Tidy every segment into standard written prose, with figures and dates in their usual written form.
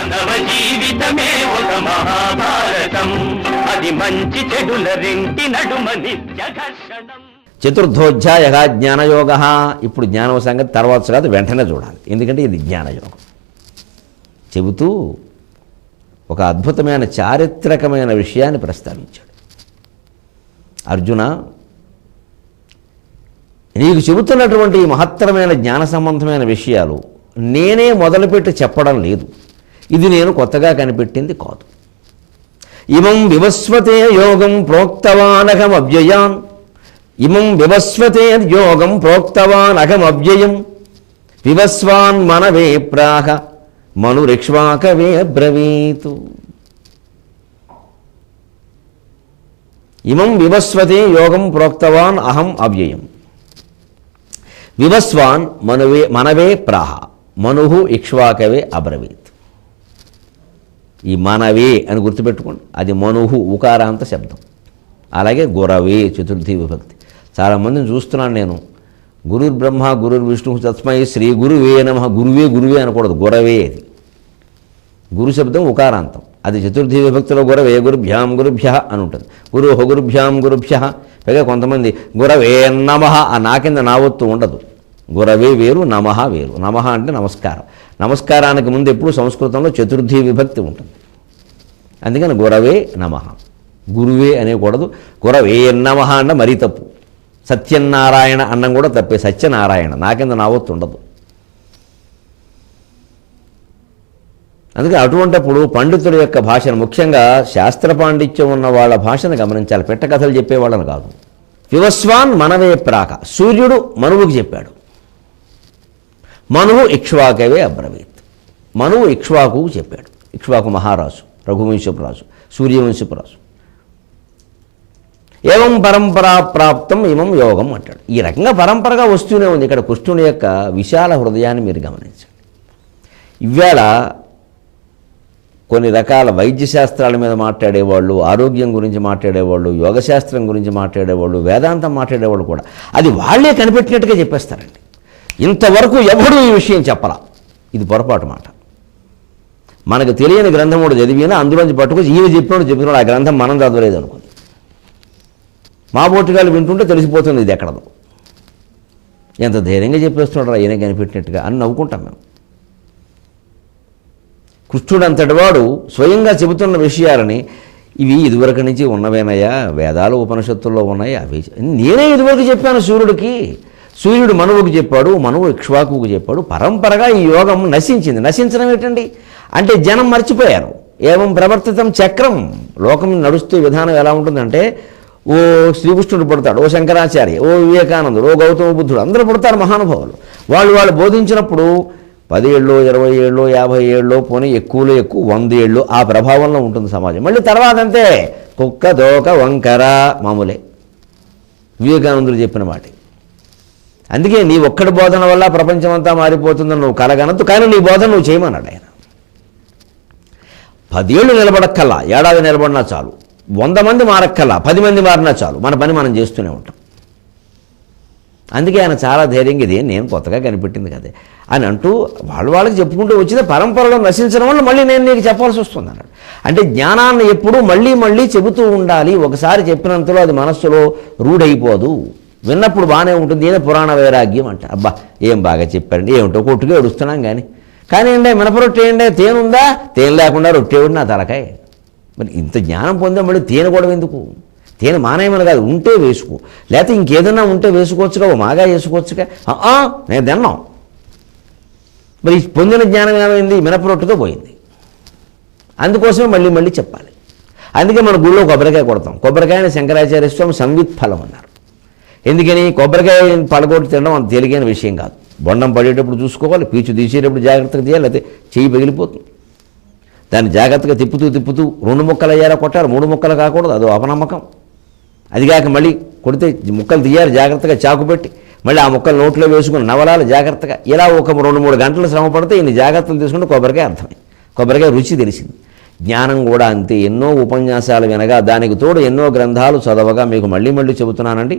మానవ జీవితమే ఒక మహాభారతం, అది మంచి చెడుల రెంటి నడుమ నిత్య ఘర్షణం. చతుర్థోధ్యాయ జ్ఞానయోగ. ఇప్పుడు జ్ఞానం సంగతి తర్వాత కాదు, వెంటనే చూడాలి, ఎందుకంటే ఇది జ్ఞానయోగం. చెబుతూ ఒక అద్భుతమైన చారిత్రకమైన విషయాన్ని ప్రస్తావించాడు. అర్జున, నీకు చెబుతున్నటువంటి ఈ మహత్తరమైన జ్ఞాన సంబంధమైన విషయాలు నేనే మొదలుపెట్టి చెప్పడం లేదు, ఇది నేను కొత్తగా కనిపెట్టింది కాదు. ఇమం వివస్వతే యోగం ప్రోక్తవానహమవ్యయాన్, ఇమం వివస్వతే యోగం ప్రోక్తవానహమవ్యయం, వివస్వాన్ మనవే ప్రాహ మనురిక్ష్వాకవే బ్రవీతు. ఇమం వివస్వతే యోగం ప్రోక్తవాన్ అహం అవ్యయం, వివస్వాన్ మనవే ప్రాహ మనుహు ఇక్ష్వాకవే అబ్రవీత్. ఈ మనవే అని గుర్తుపెట్టుకోండి, అది మనుహు ఉకారాంత శబ్దం. అలాగే గురవే చతుర్థి విభక్తి. చాలామందిని చూస్తున్నాను నేను, గురుర్బ్రహ్మ గురుర్విష్ణు తస్మై శ్రీ గురువే నమః. గురువే గురువే అనకూడదు, గురవే. అది గురు శబ్దం ఉకారాంతం, అది చతుర్థి విభక్తిలో గురవే గురుభ్యాం గురుభ్య అని ఉంటుంది. గురుహ గురుభ్యాం గురుభ్య. పైగా కొంతమంది గురవే నమః, ఆ నా కింద నావత్తు ఉండదు. గురవే వేరు, నమః వేరు. నమః అంటే నమస్కారం. నమస్కారానికి ముందు ఎప్పుడు సంస్కృతంలో చతుర్థి విభక్తి ఉంటుంది, అందుకని గురవే నమః. గురువే అనేకూడదు, గురవే నమః అన్న మరీ తప్పు. సత్యనారాయణ అన్నం కూడా తప్పే, సత్యనారాయణ, నా కింద నావత్తు ఉండదు. అందుకే అటువంటిప్పుడు పండితుల యొక్క భాషను, ముఖ్యంగా శాస్త్ర పాండిత్యం ఉన్న వాళ్ళ భాషను గమనించాలి, పెట్టకథలు చెప్పేవాళ్ళని కాదు. వివస్వాన్ మనవే ప్రాక, సూర్యుడు మనువుకి చెప్పాడు, మనువు ఇక్ష్వాకవే అబ్రవీత్. మనువు ఇక్ష్వాకు చెప్పాడు. ఇక్ష్వాకు మహారాజు, రఘువంశపు రాజు, సూర్యవంశపు రాజు. ఏవం పరంపరా ప్రాప్తం ఇమం యోగం అంటాడు. ఈ రకంగా పరంపరగా వస్తూనే ఉంది. ఇక్కడ కృష్ణుని యొక్క విశాల హృదయాన్ని మీరు గమనించండి. ఇవాళ కొన్ని రకాల వైద్య శాస్త్రాల మీద మాట్లాడేవాళ్ళు, ఆరోగ్యం గురించి మాట్లాడేవాళ్ళు, యోగశాస్త్రం గురించి మాట్లాడేవాళ్ళు, వేదాంతం మాట్లాడేవాళ్ళు కూడా అది వాళ్ళే కనిపెట్టినట్టుగా చెప్పేస్తారండి. ఇంతవరకు ఎవడూ ఈ విషయం చెప్పరా. ఇది పొరపాటు మాట. మనకు తెలియని గ్రంథం కూడా చదివినా అందులోంచి పట్టుకొచ్చి ఈయన చెప్పినాడు ఆ గ్రంథం మనం చదవలేదు అనుకుంది. మా బోటిగాళ్ళు వింటుంటే తెలిసిపోతుంది ఇది ఎక్కడదో. ఎంత ధైర్యంగా చెప్పేస్తున్నాడు ఈయన కనిపెట్టినట్టుగా అని నవ్వుకుంటాం మేము. కృష్ణుడు అంతటి వాడు స్వయంగా చెబుతున్న విషయాలని ఇవి ఇదివరకు నుంచి ఉన్నవేనయ్యా, వేదాలు ఉపనిషత్తుల్లో ఉన్నాయి, అవి నేనే ఇదివరకు చెప్పాను సూర్యుడికి. సూర్యుడు మనువుకు చెప్పాడు, మనువు ఇక్ష్వాకుకు చెప్పాడు. పరంపరగా ఈ యోగం నశించింది. నశించడం ఏంటండి అంటే జనం మర్చిపోయారు. ఏవం ప్రవర్తితం చక్రం. లోకం నడుస్తూ విధానం ఎలా ఉంటుందంటే, ఓ శ్రీకృష్ణుడు పుడతాడు, ఓ శంకరాచార్య, ఓ వివేకానందుడు, ఓ గౌతమ బుద్ధుడు, అందరూ పుడతారు మహానుభావులు. వాళ్ళు బోధించినప్పుడు 10 ఏళ్ళు, 20 ఏళ్ళు, 50 ఏళ్ళు, పోనీ ఎక్కువలో ఎక్కువ 100 ఏళ్ళు ఆ ప్రభావంలో ఉంటుంది సమాజం. మళ్ళీ తర్వాత అంతే కుక్క దోక వంకర మామూలే. వివేకానందుడు చెప్పిన మాట. అందుకే నీ ఒక్కడి బోధన వల్ల ప్రపంచం అంతా మారిపోతుందని నువ్వు కలగనద్దు, కానీ నీ బోధన నువ్వు చేయమన్నాడు ఆయన. 10 ఏళ్ళు నిలబడక్కల్లా, ఏడాది నిలబడినా చాలు. 100 మంది మారక్కల్లా, 10 మంది మారినా చాలు. మన పని మనం చేస్తూనే ఉంటాం. అందుకే ఆయన చాలా ధైర్యంగా ఇది నేను కొత్తగా కనిపెట్టింది కదే అని అంటూ వాళ్ళకి చెప్పుకుంటూ వచ్చిన పరంపరలో నశించడం వల్ల మళ్ళీ నేను నీకు చెప్పాల్సి వస్తుంది అన్నాడు. అంటే జ్ఞానాన్ని ఎప్పుడూ మళ్ళీ చెబుతూ ఉండాలి. ఒకసారి చెప్పినంతలో అది మనస్సులో రూఢైపోదు. విన్నప్పుడు బాగానే ఉంటుంది. ఏదో పురాణ వైరాగ్యం అంట. అబ్బా ఏం బాగా చెప్పారండి, ఏమిటో కొట్టుగా ఏడుస్తున్నాం కానీ ఏంటంటే మినపరొట్టె ఏంటంటే తేనుందా, తేనె లేకుండా రొట్టేవాడు నా తలకాయ. మరి ఇంత జ్ఞానం పొందే మళ్ళీ తేనె కూడా ఎందుకు? తేనె మానేయమని కాదు, ఉంటే వేసుకో, లేకపోతే ఇంకేదన్నా ఉంటే వేసుకోవచ్చుగా, మాగా వేసుకోవచ్చుగా. నేను తిన్నాం. మరి పొందిన జ్ఞానం ఏమైంది? మినపరొట్టుతో పోయింది. అందుకోసమే మళ్ళీ చెప్పాలి. అందుకే మన గుళ్ళో కొబ్బరికాయ కొడతాం. కొబ్బరికాయని శంకరాచార్య స్వామి సంవిత్ ఫలం అన్నారు. ఎందుకని? కొబ్బరికాయ పడగొట్టి తినడం అంత తేలికైన విషయం కాదు. బొండం పడేటప్పుడు చూసుకోవాలి, పీచు తీసేటప్పుడు జాగ్రత్తగా తీయాలి, అయితే చెయ్యి పగిలిపోతుంది. దాన్ని జాగ్రత్తగా తిప్పుతూ 2 ముక్కలు అయ్యారా కొట్టారు, 3 ముక్కలు కాకూడదు, అదో అపనమ్మకం. అదిగాక మళ్ళీ కొడితే ముక్కలు తీయాలి జాగ్రత్తగా చాకు పెట్టి, మళ్ళీ ఆ ముక్కలు నోట్లో వేసుకుని నవలాలి జాగ్రత్తగా. ఇలా ఒక 2-3 గంటలు శ్రమ పడితే ఇన్ని జాగ్రత్తలు తీసుకుంటే కొబ్బరికాయ అర్థమై, కొబ్బరికాయ రుచి తెలిసింది. జ్ఞానం కూడా అంతే. ఎన్నో ఉపన్యాసాలు వినగా, దానికి తోడు ఎన్నో గ్రంథాలు చదవగా, మీకు మళ్ళీ చెబుతున్నానండి,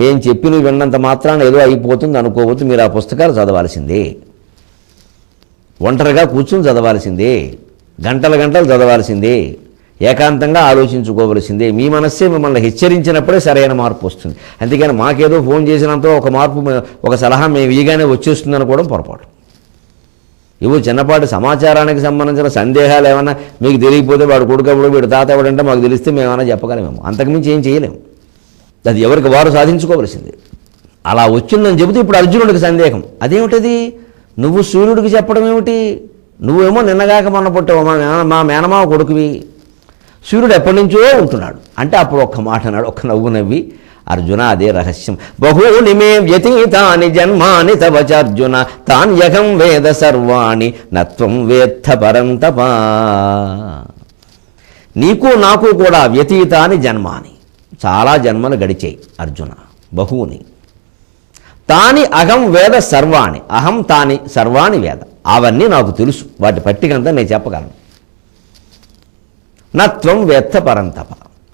మేము చెప్పినవి విన్నంత మాత్రాన ఏదో అయిపోతుంది అనుకోవద్దు. మీరు ఆ పుస్తకాలు చదవాల్సిందే, ఒంటరిగా కూర్చుని చదవాల్సిందే. గంటలు గంటలు చదవాల్సిందే, ఏకాంతంగా ఆలోచించుకోవలసిందే. మీ మనస్సే మిమ్మల్ని హెచ్చరించినప్పుడే సరైన మార్పు వస్తుంది. అందుకని మాకేదో ఫోన్ చేసినంత ఒక మార్పు, ఒక సలహా మేము ఇయగానే వచ్చేస్తుంది అనుకోవడం పొరపాటు. ఇవి చిన్నపాటి సమాచారానికి సంబంధించిన సందేహాలు ఏమన్నా మీకు తెలియకపోతే వాడు కొడుకప్పుడు వీడు తాత ఎవడంటే మాకు తెలిస్తే మేము ఏమైనా చెప్పగలమేమో, అంతకుమించి ఏం చేయలేము. అది ఎవరికి వారు సాధించుకోవలసింది. అలా వచ్చిందని చెబితే ఇప్పుడు అర్జునుడికి సందేహం. అదేమిటది? నువ్వు సూర్యుడికి చెప్పడం ఏమిటి? నువ్వేమో నిన్నగాక మొన్న పుట్టావు, మా మేనమావ కొడుకువి, సూర్యుడు ఎప్పటి నుంచో ఉంటున్నాడు అంటే అప్పుడు ఒక్క మాట అన్నాడు, ఒక్క నవ్వు నవ్వి, అర్జున అదే రహస్యం. బహూని మే వ్యతీతాని జన్మాని తవ చార్జున తాన్యహం వేద సర్వాణి నత్వం వేత్త పరంతపా. నీకు నాకు కూడా వ్యతీతాని జన్మాని, చాలా జన్మలు గడిచాయి అర్జున. బహూని తాని అహం వేద సర్వాణి, అహం తాని సర్వాణి వేద, అవన్నీ నాకు తెలుసు, వాటి పట్టికంతా నేను చెప్పగలను. నత్వం వేత్త పరంతప,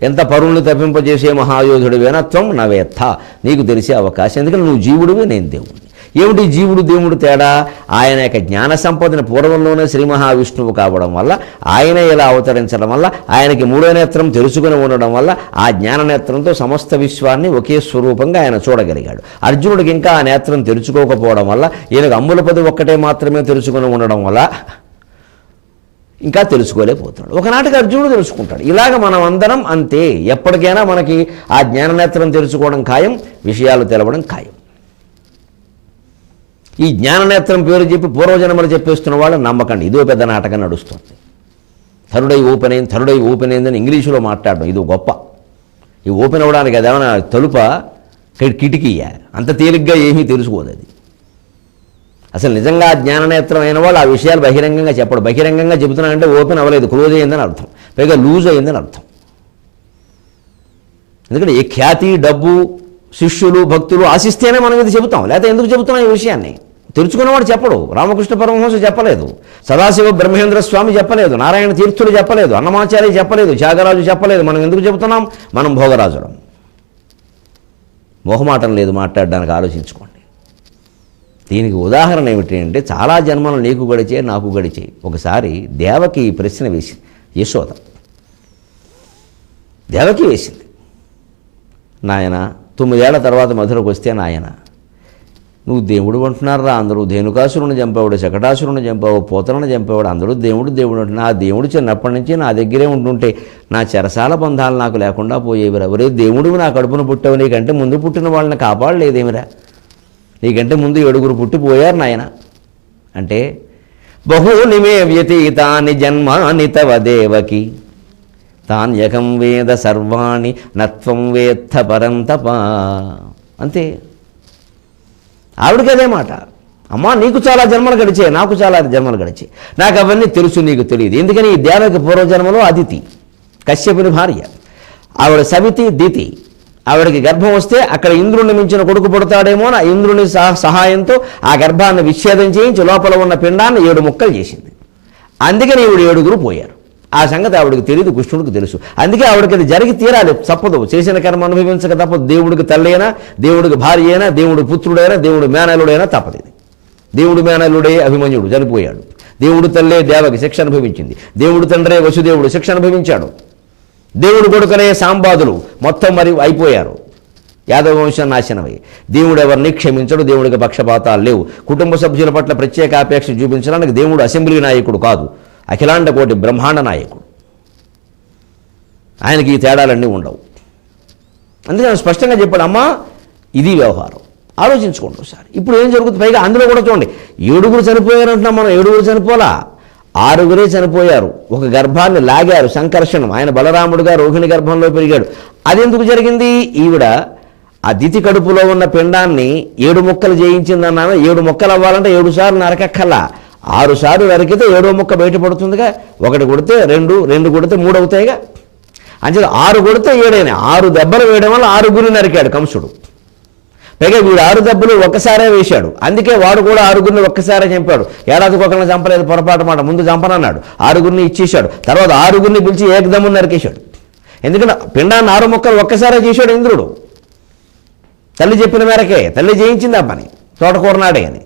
ఎంత పరువులు తప్పింపజేసే మహాయోధుడివే నత్వం నవేత్త, నీకు తెలిసే అవకాశం. ఎందుకంటే నువ్వు జీవుడివే, నేను దేవుడిని. ఏమిటి జీవుడు దేవుడు తేడా? ఆయన యొక్క జ్ఞాన సంపదని పూర్వంలోనే శ్రీ మహావిష్ణువు కావడం వల్ల, ఆయన ఇలా అవతరించడం వల్ల, ఆయనకి మూడో నేత్రం తెలుసుకుని ఉండడం వల్ల, ఆ జ్ఞాన నేత్రంతో సమస్త విశ్వాన్ని ఒకే స్వరూపంగా ఆయన చూడగలిగాడు. అర్జునుడికి ఇంకా ఆ నేత్రం తెరుచుకోకపోవడం వల్ల, ఈయనకు అమ్ములపది ఒక్కటే మాత్రమే తెలుసుకుని ఉండడం వల్ల ఇంకా తెలుసుకోలేకపోతున్నాడు. ఒకనాటికి అర్జునుడు తెలుసుకుంటాడు. ఇలాగ మనం అందరం అంతే. ఎప్పటికైనా మనకి ఆ జ్ఞాననేత్రం తెలుసుకోవడం ఖాయం, విషయాలు తెలవడం ఖాయం. ఈ జ్ఞాననేత్రం పేరు చెప్పి పూర్వజన్మలు చెప్పేస్తున్న వాళ్ళు నమ్మకండి, ఇదో పెద్ద నాటకం నడుస్తుంది. థర్డ్ ఐ ఓపెన్ అయిందని ఇంగ్లీషులో మాట్లాడడం ఇదో గొప్ప. ఈ ఓపెన్ అవ్వడానికి అదేమన్నా తలుప, కిటికీయా? అంత తేలిగ్గా ఏమీ తెలుసుకోదు అది. అసలు నిజంగా జ్ఞాననేత్రం అయిన వాళ్ళు ఆ విషయాలు బహిరంగంగా చెప్పడు. బహిరంగంగా చెబుతున్నానంటే ఓపెన్ అవ్వలేదు, క్లోజ్ అయిందని అర్థం, పైగా లూజ్ అయిందని అర్థం. ఎందుకంటే ఏ ఖ్యాతి, డబ్బు, శిష్యులు, భక్తులు ఆశిస్తేనే మనం ఇది చెబుతాం, లేకపోతే ఎందుకు చెబుతున్నాం ఈ విషయాన్ని? తెలుసుకున్నవాడు చెప్పడు. రామకృష్ణ పరమహంస చెప్పలేదు, సదాశివ బ్రహ్మేంద్ర స్వామి చెప్పలేదు, నారాయణ తీర్థులు చెప్పలేదు, అన్నమాచార్య చెప్పలేదు, త్యాగరాజు చెప్పలేదు. మనం ఎందుకు చెబుతున్నాం? మనం భోగరాజుడం. మొహమాటం లేదు మాట్లాడడానికి, ఆలోచించుకోండి. దీనికి ఉదాహరణ ఏమిటి అంటే, చాలా జన్మలు నీకు గడిచే, నాకు గడిచే. ఒకసారి దేవకి ఈ ప్రశ్న వేసింది, యశోద దేవకి వేసింది, నాయన 9 ఏళ్ల తర్వాత మధురకు వస్తే, నాయన నువ్వు దేవుడు అంటున్నారా అందరూ, ధేనుకాసురుని చంపేవాడు, శకటాసురుని చంపేవాడు, పోతలను చంపేవాడు, అందరూ దేవుడు దేవుడు అంటున్నా. ఆ దేవుడు చిన్నప్పటి నుంచి నా దగ్గరే ఉంటుంటే నా చెరసాల బంధాలు నాకు లేకుండా పోయేవిరా. ఒరే దేవుడివి, నా కడుపున పుట్టావు, నీకంటే ముందు పుట్టిన వాళ్ళని కాపాడలేదేమిరా, నీకంటే ముందు 7 పుట్టిపోయారు నాయన అంటే, బహూని మే వ్యతీతాని జన్మాని తవ దేవకి తాన్యకం వేద సర్వాణి నత్వం వేత్త పరంతపా. అంతే, ఆవిడకి అదే మాట. అమ్మా నీకు చాలా జన్మలు గడిచే, నాకు చాలా జన్మలు గడిచే, నాకు అవన్నీ తెలుసు, నీకు తెలియదు. ఎందుకని ఈ దేవకి పూర్వజన్మలో అదితి, కశ్యపుని భార్య, ఆవిడ సవితి దితి. ఆవిడకి గర్భం వస్తే అక్కడ ఇంద్రుడిని మించిన కొడుకు పుడతాడేమో నా ఇంద్రుని సహాయంతో ఆ గర్భాన్ని విచ్ఛేదం చేయించి లోపల ఉన్న పిండాన్ని 7 ముక్కలు చేసింది. అందుకని ఈవిడ 7 పోయారు. ఆ సంగతి ఆవిడకి తెలియదు, కృష్ణుడికి తెలుసు. అందుకే ఆవిడకి అది జరిగి తీరాలి, తప్పదు. చేసిన కర్మ అనుభవించక తప్పదు. దేవుడికి తల్లి అయినా, దేవుడికి భార్య అయినా, దేవుడి పుత్రుడైనా, దేవుడి మేనలుడైనా తప్పదు. ఇది దేవుడి మేనలుడే అభిమన్యుడు చనిపోయాడు, దేవుడి తల్లే దేవకి శిక్ష అనుభవించింది, దేవుడి తండ్రే వసుదేవుడు శిక్ష అనుభవించాడు, దేవుడు కొడుకనే సాంబాదులు మొత్తం మరి అయిపోయారు, యాదవ వంశం నాశనమై. దేవుడు ఎవరిని క్షమించడు, దేవుడికి పక్షపాతాలు లేవు. కుటుంబ సభ్యుల పట్ల ప్రత్యేక ఆపేక్ష చూపించడానికి దేవుడు అసెంబ్లీ నాయకుడు కాదు, అఖిలాండ కోటి బ్రహ్మాండ నాయకుడు. ఆయనకి ఈ తేడాలన్నీ ఉండవు. అందుకని స్పష్టంగా చెప్పాడు, అమ్మా ఇది వ్యవహారం, ఆలోచించుకోండి ఒకసారి. ఇప్పుడు ఏం జరుగుతుంది? పైగా అందులో కూడా చూడండి, 7 చనిపోయారంటున్నాం మనం. 7 చనిపోలా, 6 చనిపోయారు. ఒక గర్భాన్ని లాగారు, సంకర్షణం. ఆయన బలరాముడుగా రోహిణి గర్భంలో పెరిగాడు. అది ఎందుకు జరిగింది? ఈవిడ ఆ దితి కడుపులో ఉన్న పిండాన్ని 7 ముక్కలు చేయించిందన్నాను. 7 ముక్కలు అవ్వాలంటే 7 సార్లు నరకక్కల్లా, 6 సార్లు నరికితే 7వ ముక్క బయటపడుతుందిగా. 1 కొడితే 2, 2 కొడితే 3 అవుతాయిగా. అంచేది 6 కొడితే 7 6 దెబ్బలు వేయడం వల్ల 6 నరికాడు కంసుడు. పైగా వీడు 6 దెబ్బలు ఒక్కసారే వేశాడు, అందుకే వాడు కూడా 6 ఒక్కసారే చంపాడు. ఏడాదికి ఒకరిని చంపలేదు, పొరపాటు మాట. ముందు చంపనన్నాడు, 6 ఇచ్చేశాడు. తర్వాత 6 పిలిచి ఏకదమ్ముని నరికేశాడు. ఎందుకంటే పిండాన్ని 6 ముక్కలు ఒక్కసారే చేశాడు ఇంద్రుడు. తల్లి చెప్పిన మేరకే, తల్లి చేయించింది ఆ పని, తోటకూర నాడే అని.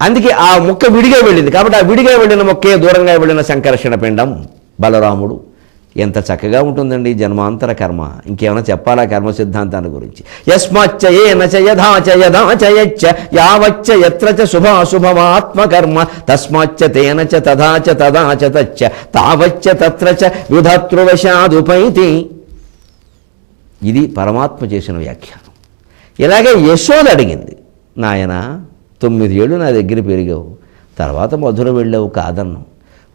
అందుకే ఆ మొక్క విడిగా వెళ్ళింది. కాబట్టి ఆ విడిగా వెళ్ళిన మొక్కే దూరంగా వెళ్ళిన సంకర్షణ పిండం బలరాముడు. ఎంత చక్కగా ఉంటుందండి జన్మాంతర కర్మ. ఇంకేమైనా చెప్పాలా కర్మ సిద్ధాంతాన్ని గురించి? యస్మాచ్చ ఏన చ యథా చ యథా చ యచ్చ యావచ్చ యత్ర చ శుభాశుభమాత్మకర్మ తస్మాచ్చ తేన చ తథా చ తదా చ తచ్చ తావచ్చ తత్ర చ విధతృవశాదుపైతి. ఇది పరమాత్మ చేసిన వ్యాఖ్యానం. ఇలాగే యశోద అడిగింది, నాయన 9 ఏళ్ళు నా దగ్గర పెరిగావు, తర్వాత మధుర వెళ్ళావు కాదన్ను.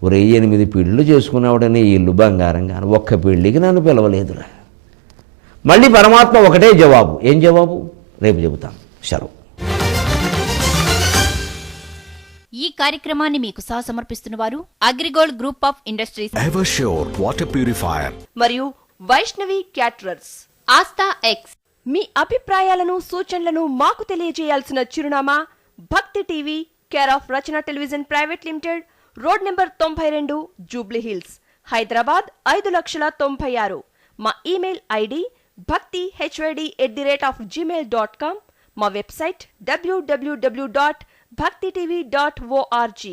ఒరే 8 పెళ్ళిళ్ళు చేసుకున్నావుడని ఇల్లు బంగారంగా, ఒక్క పెళ్ళికి నన్ను పిలవలేదురా. మళ్ళీ పరమాత్మ ఒకటే జవాబు. ఏం జవాబు? రేపు చెబుతాను. సెలవు. ఈ కార్యక్రమాన్ని మీకు సమర్పిస్తున్న వారు Agrigold group of industries, Eversure water purifier మరియు వైష్ణవి క్యాటరర్స్. ఆస్థా ఎక్స్. మీ అభిప్రాయాలను సూచనలను మాకు తెలియజేయాల్సిన చిరునామా Bhakti TV, care of Rachana television private limited, road number 92, Jubilee Hills, Hyderabad 5,96,000. మా ఇమెయిల్ ఐడి bhakti@gmail.com. మా వెబ్సైట్ www.bhaktitv.org.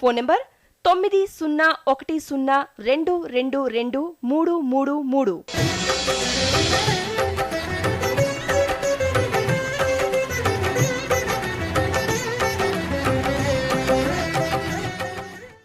Phone number 9010222333.